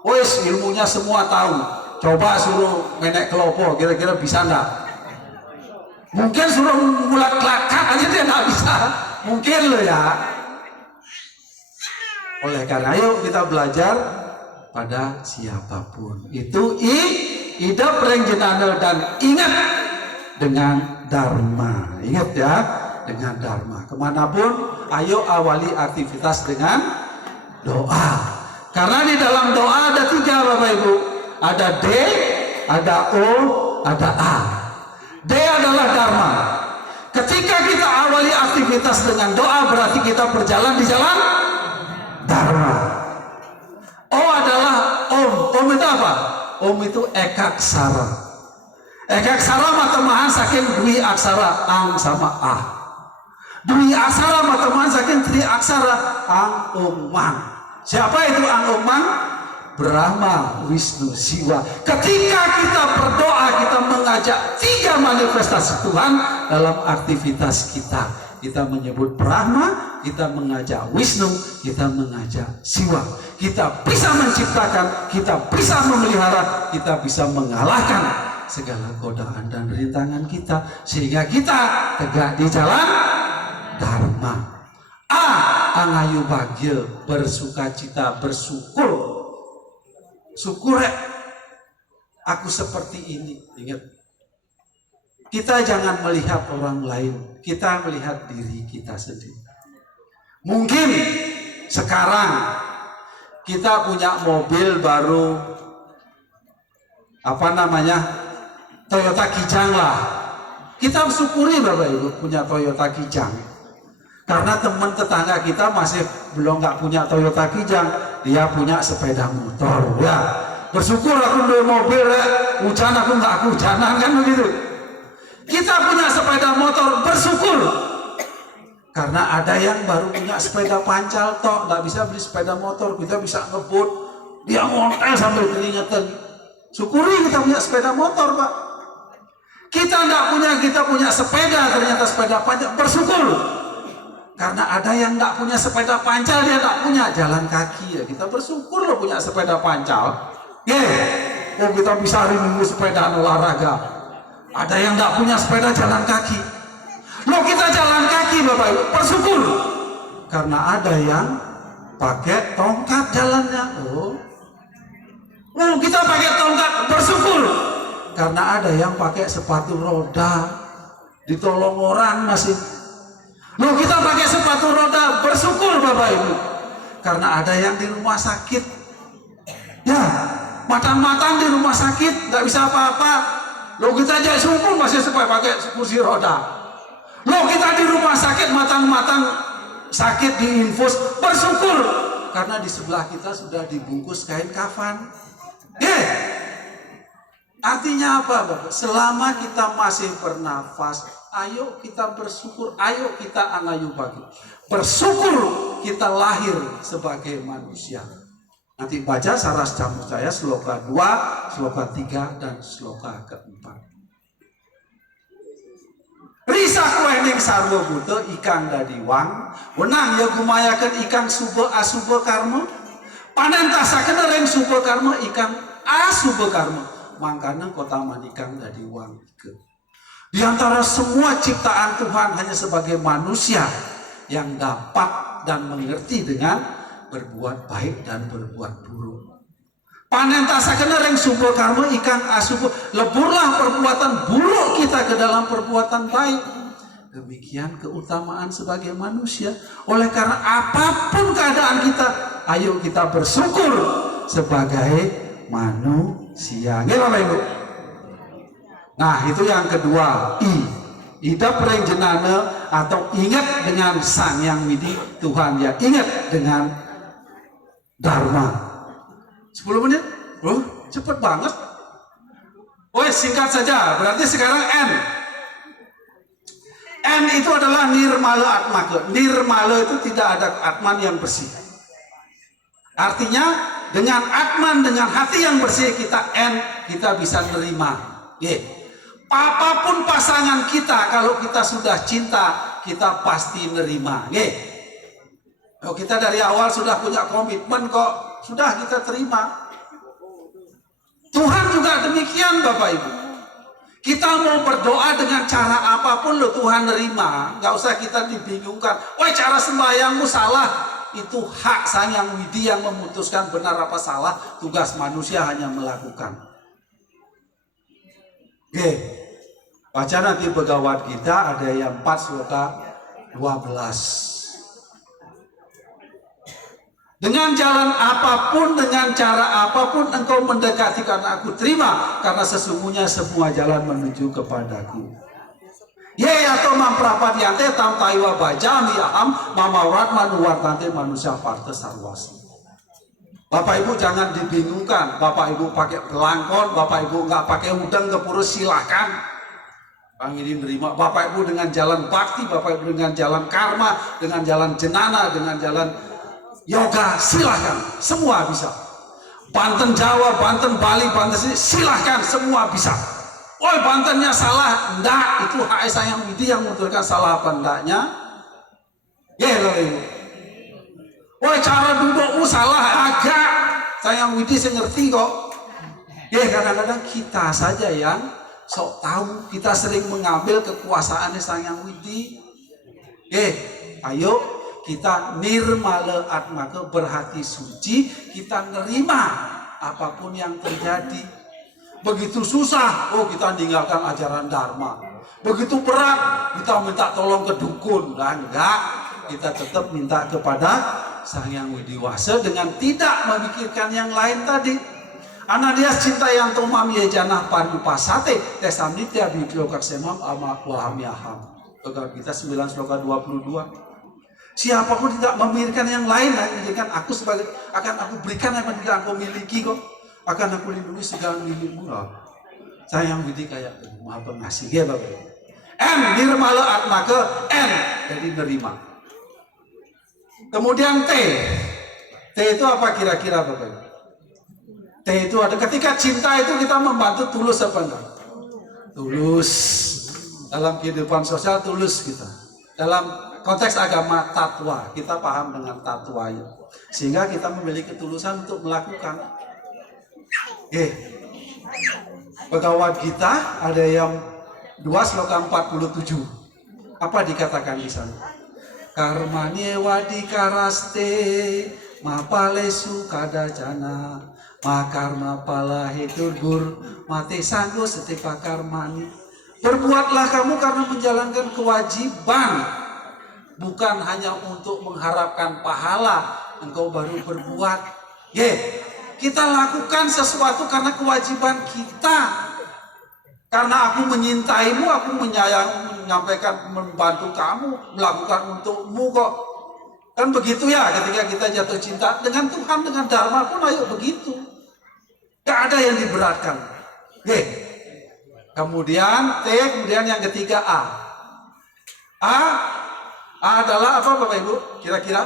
wis ilmunya semua tahu. Coba suruh menek kelopo, kira-kira bisa enggak? Mungkin suruh ngulat kelakar aja dia enggak bisa. Mungkin loh ya. Oleh karena ayo kita belajar pada siapapun. Itu hidup reng jenana dan ingat dengan dharma. Ingat ya, dengan dharma. Kemanapun, ayo awali aktivitas dengan doa. Karena di dalam doa ada 3 Bapak Ibu. Ada D, ada O, ada A. D adalah dharma. Ketika kita awali aktivitas dengan doa, berarti kita berjalan di jalan dharma. O adalah Om. Om itu apa? Om itu ekaksara. Ekaksara matemahan saking dwi aksara ang sama a. Dwi aksara matemahan saking tri aksara ang om mang. Siapa itu ang om mang? Brahma, Wisnu, Siwa. Ketika kita berdoa, kita mengajak 3 manifestasi Tuhan dalam aktivitas kita. Kita menyebut Brahma, kita mengajak Wisnu, kita mengajak Siwa. Kita bisa menciptakan, kita bisa memelihara, kita bisa mengalahkan segala godaan dan rintangan kita, sehingga kita tegak di jalan dharma. A, angayu bagya, bersukacita, bersyukur. Syukur aku seperti ini. Ingat, kita jangan melihat orang lain, kita melihat diri kita sendiri. Mungkin sekarang kita punya mobil baru, apa namanya, Toyota Kijang lah. Kita syukuri Bapak Ibu punya Toyota Kijang. Karena teman tetangga kita masih belum nggak punya Toyota Kijang, dia punya sepeda motor. Ya, bersyukur aku beli mobil, ya. Hujan aku nggak kehujanan, kan begitu. Kita punya sepeda motor, bersyukur. Karena ada yang baru punya sepeda pancal, toh nggak bisa beli sepeda motor, kita bisa ngebut, dia ngontel sambil keringetan. Syukuri kita punya sepeda motor, Pak. Kita nggak punya, kita punya sepeda, ternyata sepeda pancal, bersyukur. Karena ada yang nggak punya sepeda pancal, dia nggak punya jalan kaki, ya kita bersyukur loh punya sepeda pancal. Oh kita bisa hari Minggu sepeda olahraga. Ada yang nggak punya sepeda jalan kaki, loh kita jalan kaki Bapak Ibu, bersyukur. Karena ada yang pakai tongkat jalannya. Oh kita pakai tongkat, bersyukur. Karena ada yang pakai sepatu roda, ditolong orang masih. Loh kita pakai sepatu roda, bersyukur Bapak Ibu. Karena ada yang di rumah sakit, ya matang-matang di rumah sakit, nggak bisa apa-apa. Loh kita aja syukur masih supaya pakai kursi roda. Loh kita di rumah sakit matang-matang sakit di infus, bersyukur. Karena di sebelah kita sudah dibungkus kain kafan. Artinya apa Bapak? Selama kita masih bernafas, ayo kita bersyukur, ayo kita angayu bagi. Bersyukur kita lahir sebagai manusia. Nanti baca Saras Campur saya sloka 2, sloka 3, dan sloka keempat. Risa kuening sarwa buta ikang dadiwang, wenang ya gumayakan ikang suba asuba karma, panen tasaken reng suba karma ikang asuba karma, mangkana kota manikang dadiwang ike. Di antara semua ciptaan Tuhan hanya sebagai manusia yang dapat dan mengerti dengan berbuat baik dan berbuat buruk. Panen tasaken reng suba karma ikang asuba, leburlah perbuatan buruk kita ke dalam perbuatan baik. Demikian keutamaan sebagai manusia. Oleh karena apapun keadaan kita, ayo kita bersyukur sebagai manusia. Nggih Bapak Ibu. Nah, itu yang kedua, I. Hidup reng jenana atau ingat dengan Sang Yang Widi Tuhan, ya. Ingat dengan Dharma. 10 menit? Loh, cepet banget. Singkat saja. Berarti sekarang N. N itu adalah nirmala atmake. Nirmala itu tidak ada atman yang bersih. Artinya dengan atman, dengan hati yang bersih kita N, kita bisa nerima. Apapun pasangan kita, kalau kita sudah cinta, kita pasti nerima. Kalau kita dari awal sudah punya komitmen kok, sudah kita terima. Tuhan juga demikian Bapak Ibu. Kita mau berdoa dengan cara apapun loh Tuhan nerima. Gak usah kita dibingungkan. Cara sembahyangmu salah. Itu hak Sang Yang Widi yang memutuskan benar apa salah. Tugas manusia hanya melakukan. Oke, baca nanti Bhagavad Gita ada yang 4 sloka 12. Dengan jalan apapun, dengan cara apapun engkau mendekati karena aku terima, karena sesungguhnya semua jalan menuju kepadaku. Ye atau mamprapadiante tam taiwa bajami aham mamawrat manuwartante manusia parte sarwasi. Bapak Ibu jangan dibingungkan, Bapak Ibu pakai belangkon, Bapak Ibu nggak pakai udang ke purus silahkan. Bang ini menerima. Bapak Ibu dengan jalan bakti, Bapak Ibu dengan jalan karma, dengan jalan jenana, dengan jalan yoga, silahkan, semua bisa. Banten Jawa, Banten Bali, Banten sini, silahkan, semua bisa. Woi Bantennya salah, enggak, itu hak Sayang Widi yang menentukan salah apa enggaknya. Ya loh Ibu. Woi cara dudukmu salah, agak Sayang Widi saya ngerti kok. Ya kadang-kadang kita saja yang sok tahu, kita sering mengambil kekuasaannya Sayang Widi. Ayo kita nirmala atmaka, berhati suci, kita nerima apapun yang terjadi. Begitu susah, oh kita tinggalkan ajaran Dharma. Begitu berat, kita minta tolong ke dukun. Dan enggak, kita tetap minta kepada Sang Yang Widiwasa dengan tidak memikirkan yang lain tadi. Anadias cinta yang tomam yejanah paripasate tesamnitya biklokak semam ama wahamyaham. Bhagavad Gita 9 sloka 22. Siapapun tidak memikirkan yang lain, memikirkan aku sebagai akan aku berikan apa yang tidak aku miliki kok, akan aku lindungi segala milikmu. Sayang Widi kayak Maha Pengasih ya Bapak. N nirmala atmaka, N jadi nerima. Kemudian T itu apa kira-kira Bapak? T itu ada ketika cinta itu kita membantu tulus apa enggak? Tulus. Dalam kehidupan sosial tulus kita. Dalam konteks agama tatwa, kita paham dengan tatwa ya. Sehingga kita memiliki ketulusan untuk melakukan. Bhagavad Gita ada yang 2 sloka 47. Apa dikatakan di sana? Karmanye wadikaraste mapalesu kadajana makarma palahe turgur mate sanggo setipa karmani. Berbuatlah kamu karena menjalankan kewajiban, bukan hanya untuk mengharapkan pahala. Engkau baru berbuat. Kita lakukan sesuatu karena kewajiban kita. Karena aku menyintaimu, aku menyampaikan, membantu kamu, melakukan untukmu kok. Kan begitu ya ketika kita jatuh cinta dengan Tuhan, dengan Dharma pun ayo begitu. Gak ada yang diberatkan. Kemudian T, kemudian yang ketiga A. A adalah apa Bapak Ibu? Kira-kira?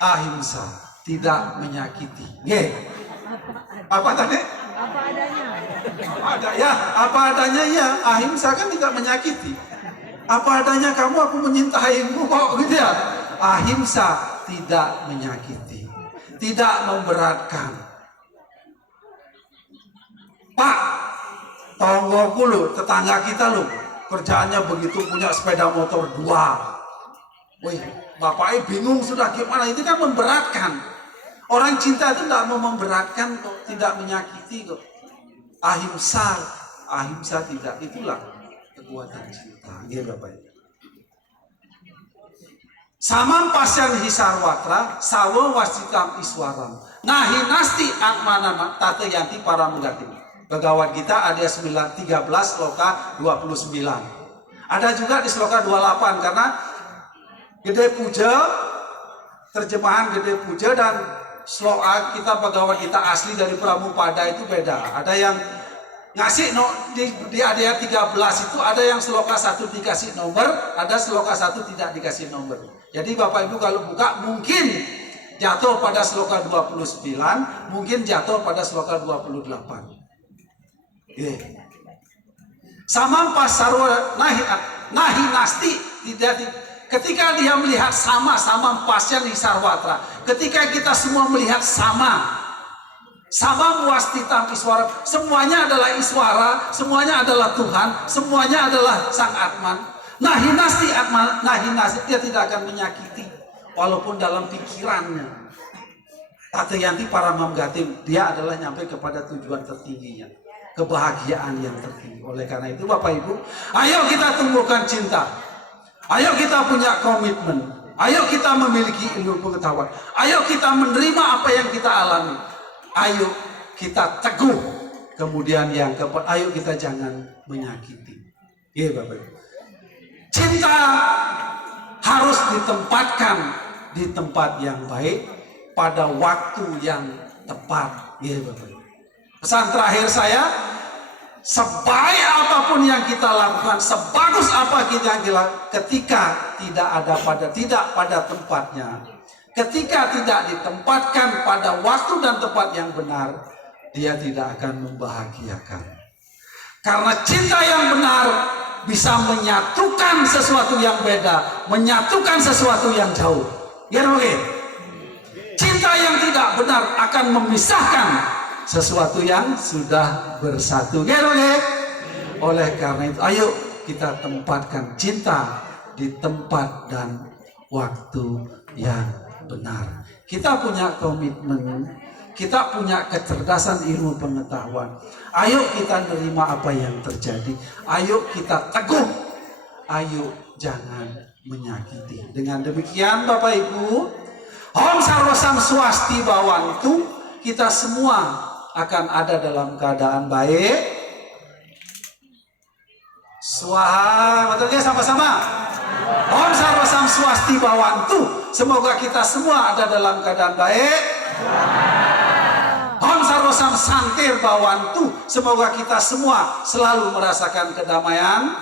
Ahimsa, tidak menyakiti. Apa tadi? Apa adanya. Apa adanya ya. Ahimsa kan tidak menyakiti. Apa adanya kamu, aku menyintaimu kok gitu ya. Ahimsa, tidak menyakiti, tidak memberatkan. Pak, tonggoku lo, tetangga kita lo, kerjaannya begitu, punya sepeda motor 2. Wih, bapaknya bingung sudah gimana, itu kan memberatkan. Orang cinta itu tidak mau memberatkan kok, tidak menyakiti kok. Ahimsa tidak, itulah kekuatan cinta. Ya Bapak. Samam pasyan hisarwatra, sawa wasitam iswaram. Nahi nasti atmanama tate yanti para mengganti. Bhagavad Gita ada 13 sloka 29. Ada juga di sloka 28 karena Gede Puja, terjemahan Gede Puja dan sloka kita Bhagavad Gita asli dari Pramupada itu beda. Ada yang ngasih di ayat 13 itu ada yang sloka 1 dikasih nomor, ada sloka 1 tidak dikasih nomor. Jadi Bapak Ibu kalau buka mungkin jatuh pada sloka 29, mungkin jatuh pada sloka 28. Samam pasarwa nahi nasti tidak ketika dia melihat sama pasyan hisarwatra, ketika kita semua melihat sama muastitam iswara, semuanya adalah iswara, semuanya adalah Tuhan, semuanya adalah Sang Atman. Nahi nasti atman, nahi nasti, dia tidak akan menyakiti walaupun dalam pikirannya. Tateyanti para mamgatim, dia adalah nyampe kepada tujuan tertingginya. kebahagiaan yang tertinggi. Oleh karena itu Bapak Ibu, ayo kita tumbuhkan cinta. Ayo kita punya komitmen. Ayo kita memiliki ilmu pengetahuan. Ayo kita menerima apa yang kita alami. Ayo kita teguh. Kemudian yang keempat, ayo kita jangan menyakiti. Iya Bapak Ibu. Cinta harus ditempatkan di tempat yang baik pada waktu yang tepat. Ya, Bapak. Pesan terakhir saya, sebaik apapun yang kita lakukan, sebagus apa kita lakukan, ketika tidak pada tempatnya, ketika tidak ditempatkan pada waktu dan tempat yang benar, dia tidak akan membahagiakan. Karena cinta yang benar bisa menyatukan sesuatu yang beda, menyatukan sesuatu yang jauh. Ya, oke. Cinta yang tidak benar akan memisahkan sesuatu yang sudah bersatu. Ya, oke. Oleh karena itu, ayo kita tempatkan cinta di tempat dan waktu yang benar. Kita punya komitmen, kita punya kecerdasan ilmu pengetahuan. Ayo kita nerima apa yang terjadi. Ayo kita teguh. Ayo jangan menyakiti. Dengan demikian Bapak Ibu, Om Sarwa Sam Swasti Bawantu, kita semua akan ada dalam keadaan baik. Swaha, betul ya sama-sama. Om Sarwa Sam Swasti Bawantu, semoga kita semua ada dalam keadaan baik. Om Sarwa Sam Santir Bawantu, semoga kita semua selalu merasakan kedamaian.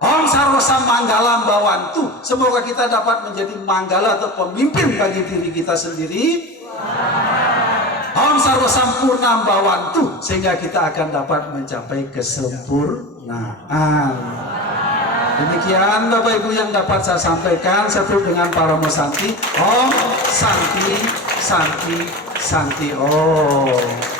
Om Sarwa Sam Manggalam Bawantu, semoga kita dapat menjadi manggala atau pemimpin bagi diri kita sendiri. Om Sarwa Sam Purnam Bawantu, sehingga kita akan dapat mencapai kesempurnaan. Demikian Bapak Ibu yang dapat saya sampaikan. Satu dengan Paramo Santi. Om Santi Santi Santi Om.